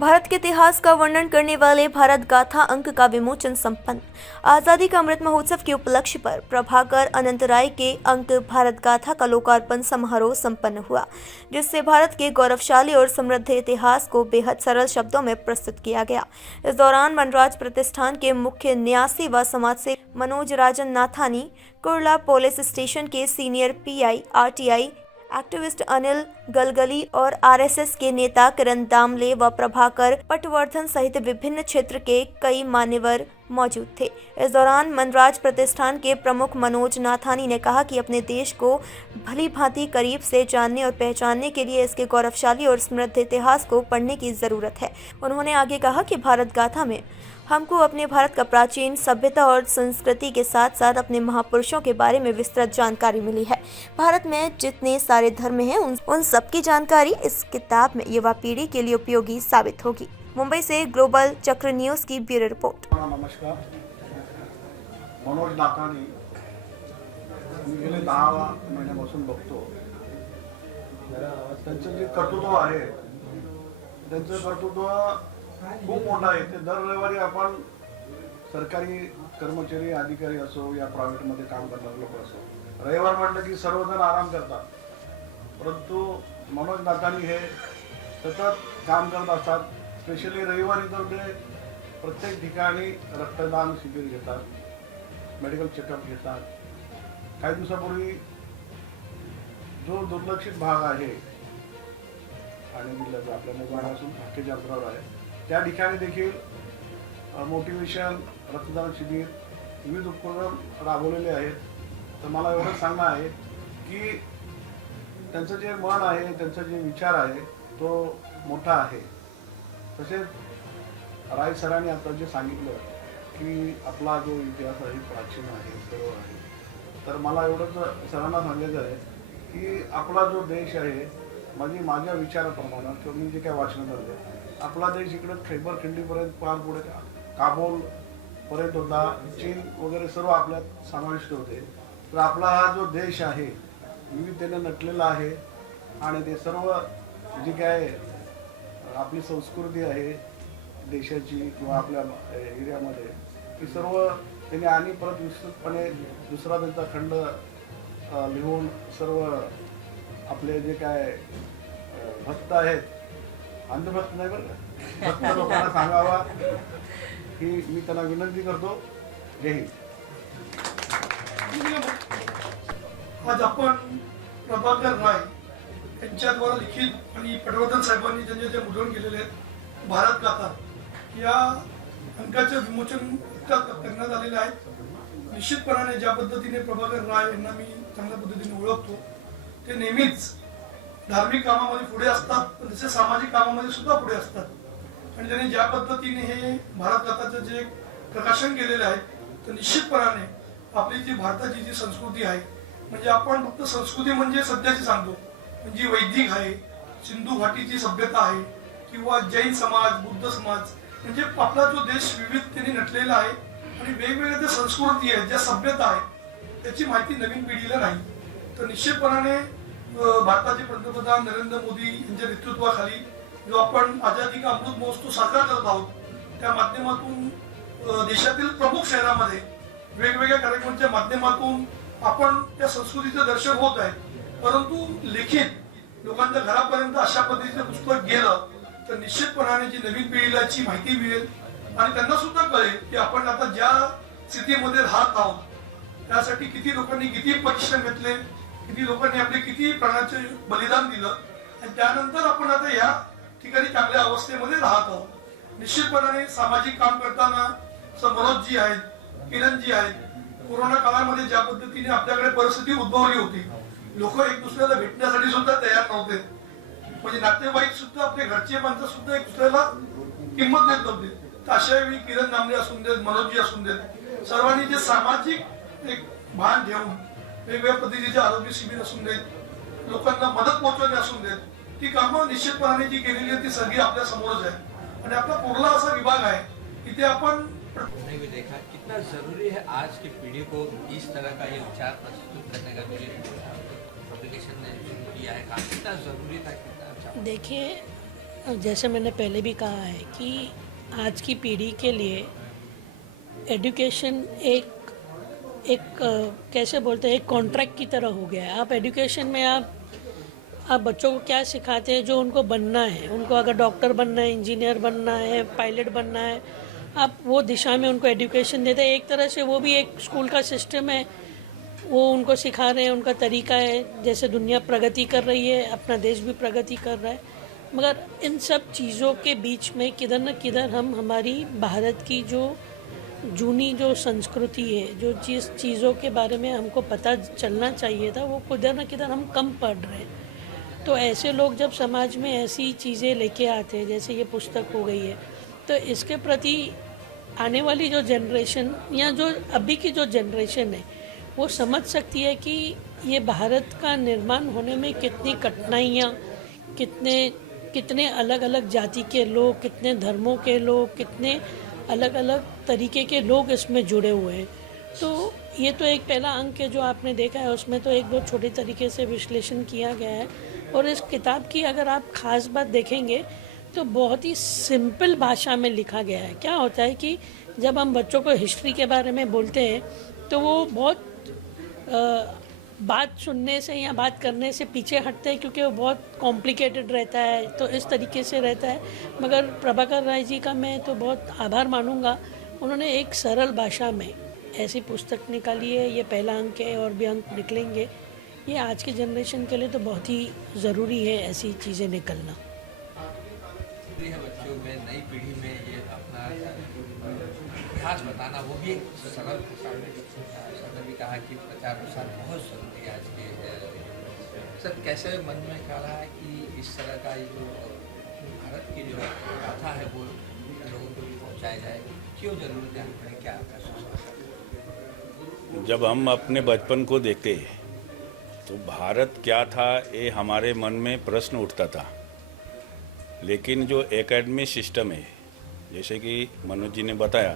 भारत के इतिहास का वर्णन करने वाले भारत गाथा अंक का विमोचन संपन्न। आज़ादी का अमृत महोत्सव के उपलक्ष्य पर प्रभाकर अनंतराय के अंक भारत गाथा का लोकार्पण समारोह संपन्न हुआ, जिससे भारत के गौरवशाली और समृद्ध इतिहास को बेहद सरल शब्दों में प्रस्तुत किया गया। इस दौरान वनराज प्रतिष्ठान के मुख्य न्यासी व समाजसेवी मनोज राजन नाथानी, कुर्ला पुलिस स्टेशन के senior pi, RTI activist Anil Galgali और आरएसएस के नेता किरण दामले व प्रभाकर पटवर्धन सहित विभिन्न क्षेत्र के कई मान्यवर मौजूद थे। इस दौरान वनराज प्रतिष्ठान के प्रमुख मनोज नाथानी ने कहा कि अपने देश को भली भांति करीब से जानने और पहचानने के लिए इसके गौरवशाली और समृद्ध इतिहास को पढ़ने की जरूरत है। उन्होंने आगे कहा कि भारत गाथा में हमको अपने भारत का प्राचीन सभ्यता और संस्कृति के साथ साथ अपने महापुरुषों के बारे में विस्तृत जानकारी मिली है। भारत में जितने सारे धर्म हैं उन सब की जानकारी इस किताब में युवा पीढ़ी के लिए उपयोगी साबित होगी। मुंबई से ग्लोबल चक्र न्यूज की ब्यूरो रिपोर्ट। नमस्कार, मनोज नाथानी मी गेले 10 महिन्यापासून बघतो। त्यांचं जे कर्तृत्व आहे, त्यांचं कर्तृत्व खूप मोठं आहे। ते दर रविवारी आपण सरकारी कर्मचारी अधिकारी असो या प्रायव्हेट मध्ये काम करणारे लोक असो, रविवार म्हटलं की सर्वजण आराम करतात, परंतु मनोज नाथानी हे सतत काम करत असतात। स्पेशली रविवारी तर ते प्रत्येक ठिकाणी रक्तदान शिबिर घेतात, मेडिकल चेकअप घेतात। काही दिवसापूर्वी जो दुर्लक्षित भाग आहे आणि जिल्ह्याचा आपल्या मुंबईपासून ठाकेच्या अंतरावर आहे, त्या ठिकाणी देखील मोटिवेशन रक्तदान शिबिर विविध उपक्रम राबवलेले आहेत। तर मला एवढं सांगणं आहे की त्यांचं जे मन आहे, त्यांचा जे विचार आहे तो मोठा आहे। तसेच राय सरांनी आता जे सांगितलं की आपला जो इतिहास आहे प्राचीन आहे, सर्व आहे, तर मला एवढंच सरांना सांगायचं आहे की आपला जो देश आहे, म्हणजे माझ्या विचाराप्रमाणे किंवा मी जे काय वाचन करते, आपला देश इकडे खैबर खिंडीपर्यंत पार पुढे काबूल पर्यंत होता, चीन वगैरे सर्व आपल्यात समाविष्ट होते। तर आपला हा जो देश आहे विविधतेने नटलेला आहे आणि ते सर्व जी काय आपली संस्कृती आहे देशाची किंवा आपल्या एरियामध्ये, ती सर्व त्यांनी आणि परत विस्तृतपणे दुसरा त्यांचा खंड लिहून सर्व आपले जे काय भक्त आहेत, अंधभक्त नाही बरं का, भक्त लोकांना सांगावा ही मी त्यांना विनंती करतो। जय हिंद। आज आपण प्रभाकर राय यांच्याद्वारा लिखित आणि पटवर्धन साहेबांनी त्यांचे जे मुद्रण केलेले आहेत भारत गाथा या अंकाचे विमोचन करण्यात आलेले आहे। निश्चितपणाने ज्या पद्धतीने प्रभाकर राय यांना मी चांगल्या पद्धतीने ओळखतो, ते नेहमीच धार्मिक कामामध्ये पुढे असतात, पण तसे सामाजिक कामामध्ये सुद्धा पुढे असतात। आणि त्यांनी ज्या पद्धतीने हे भारत गाथाचं जे प्रकाशन केलेलं आहे, तर निश्चितपणाने आपली जी भारताची जी संस्कृती आहे, म्हणजे आपण फक्त संस्कृती म्हणजे सध्याची सांगतो, म्हणजे वैदिक आहे, सिंधू घाटीची सभ्यता आहे किंवा जैन समाज, बुद्ध समाज, म्हणजे आपला जो देश विविधतेने नटलेला आहे आणि वेगवेगळ्या ज्या संस्कृती आहेत, ज्या सभ्यता आहे, त्याची माहिती नवीन पिढीला नाही। तर निश्चितपणाने भारताचे पंतप्रधान नरेंद्र मोदी यांच्या नेतृत्वाखाली जो आपण आझादी का अमृत महोत्सव साजरा करत आहोत, त्या माध्यमातून देशातील प्रमुख शहरांमध्ये वेगवेगळ्या कार्यक्रमांच्या माध्यमातून आपण त्या संस्कृतीचं दर्शन होत आहे। परंतु लिखित लोकांच्या घरापर्यंत अशा पद्धतीचं पुस्तक गेलं तर निश्चितपणाने जी नवीन पिढीला ची माहिती मिळेल आणि त्यांना सुद्धा कळेल की आपण आता ज्या स्थितीमध्ये राहत आहोत, त्यासाठी किती लोकांनी किती परिश्रम घेतले, किती लोकांनी आपले किती प्राणाचे बलिदान दिलं आणि त्यानंतर आपण आता या ठिकाणी चांगल्या अवस्थेमध्ये राहत आहोत। निश्चितपणाने सामाजिक काम करताना मनोजजी आहेत, किरणजी आहेत, कोरोना काळामध्ये ज्या पद्धतीने आपल्याकडे परिस्थिती उद्भवली होती, लोक एक दुसऱ्याला भेटण्यासाठी सुद्धा तयार नव्हते, म्हणजे नातेवाईक सुद्धा आपले घरचे माणसं सुद्धा एक दुसऱ्याला किंमत देत नव्हते। तर अशा वेळी किरण दामले असून देत, मनोजजी असून देत, सर्वांनी जे सामाजिक एक भान घेऊन वेगवेगळ्या पद्धतीचे आरोग्य शिबिर असून देत, लोकांना मदत पोहोचवणे असून देत, ती कामं निश्चितपणाने जी केलेली आहे ती सगळी आपल्या समोरच आहे। आणि आपला कुर्ला असा विभाग आहे इथे आपण भी देखा कितना जरूरी है आज की पीढ़ी को इस तरह का ये विचार प्रस्तुत करने का, जो पब्लिकेशन ने शुरू किया है, काम कितना जरूरी था, कितना अच्छा। देखिए, जैसे मैंने पहले भी कहा है कि आज की पीढ़ी के लिए एजुकेशन कैसे बोलते हैं, एक कॉन्ट्रैक्ट की तरह हो गया है। आप एजुकेशन में आप बच्चों को क्या सिखाते हैं, जो उनको बनना है, उनको अगर डॉक्टर बनना है, इंजीनियर बनना है, पायलट बनना है, आप वो दिशा में उनको एजुकेशन देते हैं। एक तरह से वो भी एक स्कूल का सिस्टम है, वो उनको सिखा रहे हैं, उनका तरीका है। जैसे दुनिया प्रगति कर रही है, अपना देश भी प्रगति कर रहा है, मगर इन सब चीज़ों के बीच में किधर न किधर हम हमारी भारत की जो जूनी जो संस्कृति है, जो चीज़ों के बारे में हमको पता चलना चाहिए था, वो किधर न किधर हम कम पढ़ रहे हैं। तो ऐसे लोग जब समाज में ऐसी चीज़ें लेके आते हैं, जैसे ये पुस्तक हो गई है, तो इसके प्रति आने वाली जो जनरेशन या जो अभी की जो जनरेशन है, वो समझ सकती है कि ये भारत का निर्माण होने में कितनी कठिनाइयाँ, कितने अलग अलग जाति के लोग, कितने धर्मों के लोग, कितने अलग अलग तरीके के लोग इसमें जुड़े हुए हैं। तो ये तो एक पहला अंक है जो आपने देखा है, उसमें तो एक बहुत छोटे तरीके से विश्लेषण किया गया है। और इस किताब की अगर आप ख़ास बात देखेंगे तो बहुत ही सिंपल भाषा में लिखा गया है। क्या होता है कि जब हम बच्चों को हिस्ट्री के बारे में बोलते हैं तो वो बहुत बात सुनने से या बात करने से पीछे हटते हैं, क्योंकि वो बहुत कॉम्प्लिकेटेड रहता है, तो इस तरीके से रहता है। मगर प्रभाकर राय जी का मैं तो बहुत आभार मानूंगा, उन्होंने एक सरल भाषा में ऐसी पुस्तक निकाली है। ये पहला अंक है और भी अंक निकलेंगे। ये आज के जनरेशन के लिए तो बहुत ही ज़रूरी है ऐसी चीज़ें निकलना। है बच्चों में, नई पीढ़ी में ये अपना इतिहास बताना, वो भी एक सरल भाषा में। सर ने भी कहा कि प्रचार प्रसार बहुत जरूरी है आज के। सर कैसे मन में ख्याल है कि इस तरह का ये जो भारत की जो गाथा है वो लोगों को भी पहुँचाया जाए, क्यों जरूरत है, हमें क्या आपका? जब हम अपने बचपन को देखते तो भारत क्या था, ये हमारे मन में प्रश्न उठता था। लेकिन जो एकेडमी सिस्टम है, जैसे कि मनोज जी ने बताया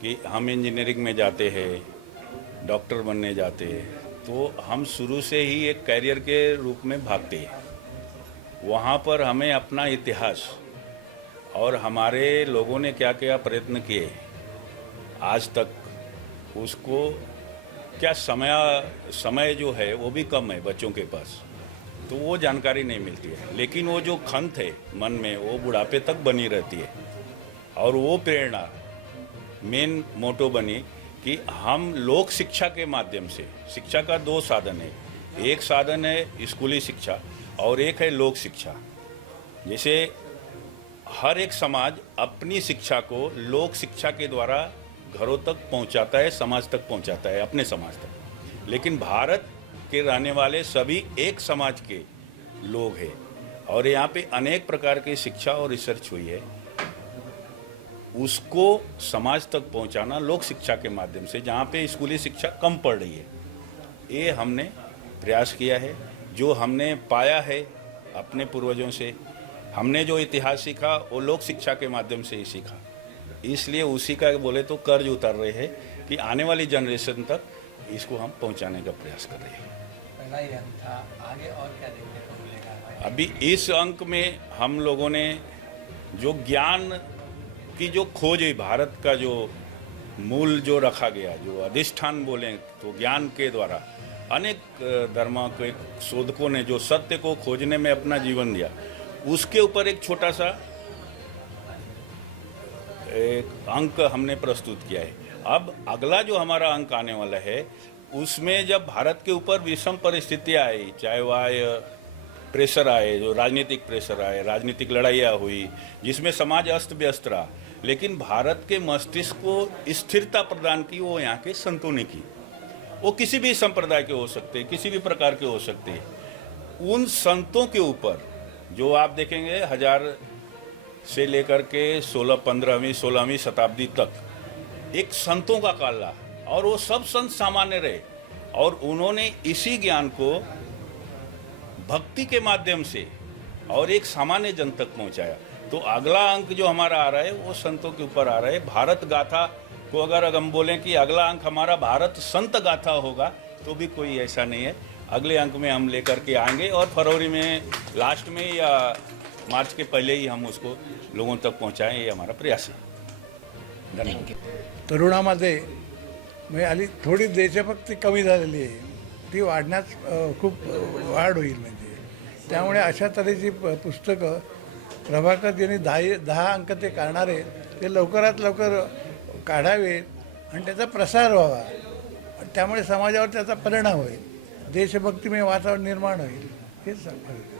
कि हम इंजीनियरिंग में जाते हैं, डॉक्टर बनने जाते हैं, तो हम शुरू से ही एक कैरियर के रूप में भागते हैं। वहाँ पर हमें अपना इतिहास और हमारे लोगों ने क्या क्या प्रयत्न किए आज तक, उसको क्या समय जो है वो भी कम है बच्चों के पास, तो वो जानकारी नहीं मिलती है। लेकिन वो जो खंत है मन में, वो बुढ़ापे तक बनी रहती है। और वो प्रेरणा मेन मोटो बनी कि हम लोक शिक्षा के माध्यम से, शिक्षा का दो साधन है, एक साधन है स्कूली शिक्षा और एक है लोक शिक्षा। जैसे हर एक समाज अपनी शिक्षा को लोक शिक्षा के द्वारा घरों तक पहुंचाता है, समाज तक पहुंचाता है, अपने समाज तक। लेकिन भारत के रहने वाले सभी एक समाज के लोग हैं और यहाँ पे अनेक प्रकार की शिक्षा और रिसर्च हुई है। उसको समाज तक पहुँचाना लोक शिक्षा के माध्यम से, जहाँ पे स्कूली शिक्षा कम पड़ रही है, ये हमने प्रयास किया है। जो हमने पाया है अपने पूर्वजों से, हमने जो इतिहास सीखा वो लोक शिक्षा के माध्यम से ही सीखा। इसलिए उसी का बोले तो कर्ज उतार रहे हैं कि आने वाली जनरेशन तक इसको हम पहुंचाने का प्रयास कर रहे हैं। पहला ही अंक था, आगे और क्या देखने को मिलेगा? अभी इस अंक में हम लोगों ने जो ज्ञान की जो खोज है, भारत का जो मूल जो रखा गया, जो अधिष्ठान बोलें तो ज्ञान के द्वारा अनेक धर्मों के शोधकों ने जो सत्य को खोजने में अपना जीवन दिया, उसके ऊपर एक छोटा सा एक अंक हमने प्रस्तुत किया है। अब अगला जो हमारा अंक आने वाला है, उसमें जब भारत के ऊपर विषम परिस्थितियाँ आई, चाहे वह प्रेशर आए, जो राजनीतिक प्रेशर आए, राजनीतिक लड़ाइयाँ हुई, जिसमें समाज अस्त व्यस्त रहा, लेकिन भारत के मस्तिष्क को स्थिरता प्रदान की वो यहाँ के संतों ने की। वो किसी भी संप्रदाय के हो सकते, किसी भी प्रकार के हो सकते। उन संतों के ऊपर जो आप देखेंगे 1000 से लेकर के 15वीं 16वीं शताब्दी तक एक संतों का काल रहा, और वो सब संत सामान्य रहे और उन्होंने इसी ज्ञान को भक्ति के माध्यम से और एक सामान्य जन तक पहुंचाया। तो अगला अंक जो हमारा आ रहा है वो संतों के ऊपर आ रहा है। भारत गाथा को अगर हम बोलें कि अगला अंक हमारा भारत संत गाथा होगा, तो भी कोई ऐसा नहीं है। अगले अंक में हम लेकर के आएंगे और फरवरी में लास्ट में या मार्च के पहले ही हम उसको लोगों तक पहुंचाएं, ये हमारा प्रयास है। धन्यवाद। तरुणामध्ये म्हणजे आली थोडी देशभक्ती कमी झालेली आहे, ती वाढण्यास खूप वाढ होईल. म्हणजे त्यामुळे अशा तऱ्हेची पुस्तकं प्रभाकरजींनी 10 अंक ते काढणारे ते लवकरात लवकर काढावेत आणि त्याचा प्रसार व्हावा. त्यामुळे समाजावर त्याचा परिणाम होईल, देशभक्तीमय वातावरण निर्माण होईल. हेच सांगतो.